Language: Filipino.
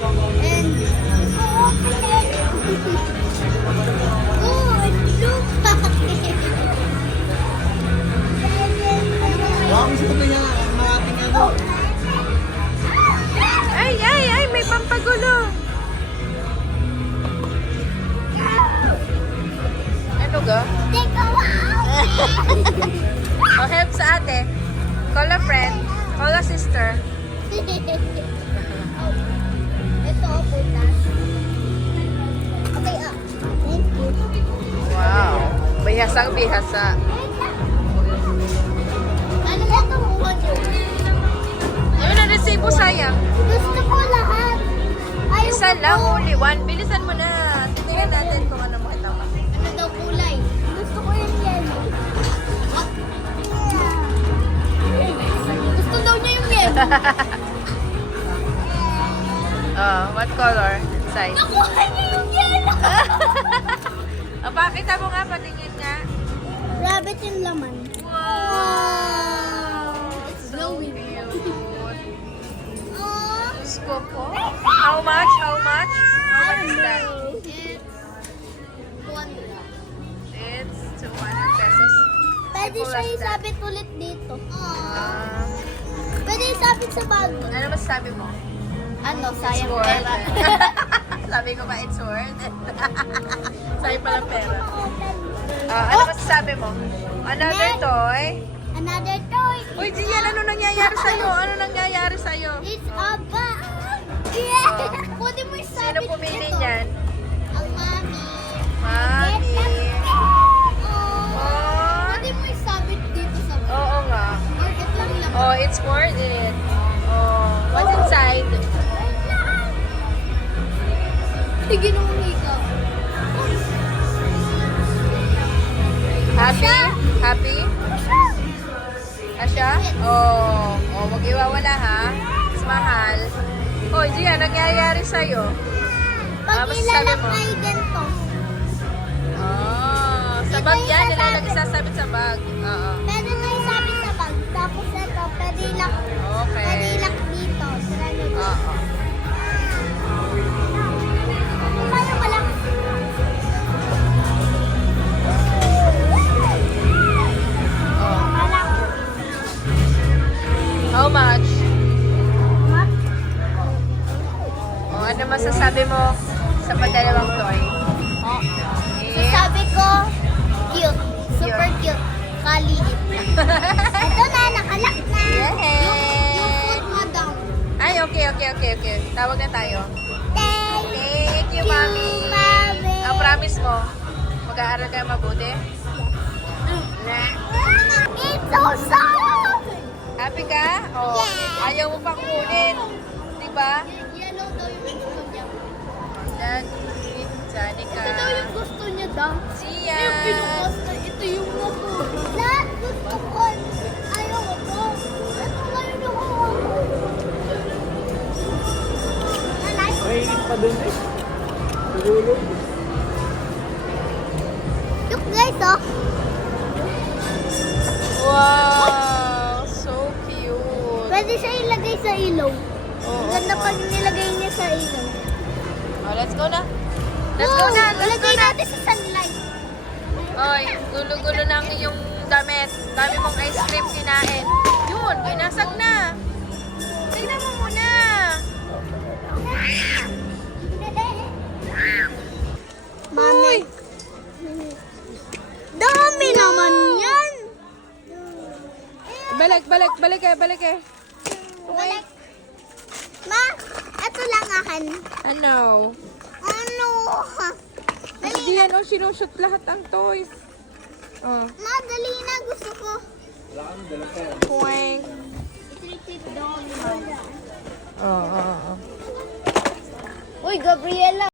And oh, it's blue. Wow, gusto ko niya ang ating ano. Ay, may pampagulo. Ano ga? Take a wow. O, help sa ate. Call a friend. Call a sister. Ito, putas. Okay, thank you. Wow. Bihasang bihasa. Ano ba ito mo yun? Yun ang resibo, sayang. Gusto ko lahat. Ayaw Isa ko. lang, only one. Bilisan mo na. Tingnan natin kung ano makita mo. Ano daw kulay? Gusto ko yung yellow. Gusto daw niya yung yellow. Oh, what color? Inside. Nakuha niya yung yellow. Pakita mo nga, patingin nga. Rabbit yung laman. Wow! It's So glowing. cute. Oh, Scoop po. How much? How much? How much is that? It's 100. It's 200 pesos. Pwede Simple siya as that. isabit ulit dito. Ah, Pwede isabit sa bag. ano masasabi mo? Ano, It's sayang worth pera. it. Sabi ko ba, it's worth it? Sabi palang pera. Ano masasabi mo? Another Next. toy? Another toy. Uy, Gian, ano nangyayari sa'yo? Ano nangyayari sa'yo? It's a bag. Yeah! Pwede mo isabit Sino pumili ito. niyan? Ang mami. Mami. Oh. Pwede mo isabit dito sa bag. Oo nga. Or ito lang lang. Oh, it's worth it. Oh, what's inside? Sige nung ikaw. Happy? Happy? Asya? Oh, wag iwawala ha. It's mahal. Oh, Gian, nangyayari sa'yo? Pag masasabi ilalak mo? ay ganito. Oh, sa Ito bag yung yan, nila sasabit. nagsasabit sa bag. Oo. Pwede na isabit sa bag. Tapos ito, pwede ilak. Okay. Pwede ilak dito. Sa ganun. Oo. Paano pala? Oh. Malak. How much? Ma? Oh, ano masasabi mo sa padalawang toy? Oh. Eh, Sabi ko, cute. Super cute. Kaliit. Ito na, nakalak na. Yay! Yung food mo down. Ay, okay. Tawag na tayo. Thank you, Mami. Mami. Promise mo, mag-aaral ka mabuti? It's so soft. Happy ka? Oh, Yeah. ayaw mo pang kunin. Diba? Yellow daw yung gusto niya. Daddy, Janica. Ito daw yung gusto niya daw. Sia. Yung pinukas na ito yung gusto. Lahat gusto ko. Ayaw ko. Ito nga yung nakuha ko. Nanay? Mainit pa dun eh. Siguro. Look guys, oh. Wow, so cute. Pwede siya ilagay sa ilaw. Oo. Ganda pag nilagay niya sa ilaw. Oh, let's go na. Let's go na. Let's go Ilagay na. natin sa sunlight. Oy, gulo-gulo ng iyong damit. Dami mong ice cream kinain. Yun, binasag na. Tignan mo muna. Mami. Dami naman yan. Balik eh. Balik. Ma, ito lang akin. Ano? Ano? Hindi yan, oh, sinushoot lahat ang toys. Oh. Ma, dali na. Gusto ko. Poing. Treated dog. Oh. Uy, Gabriela.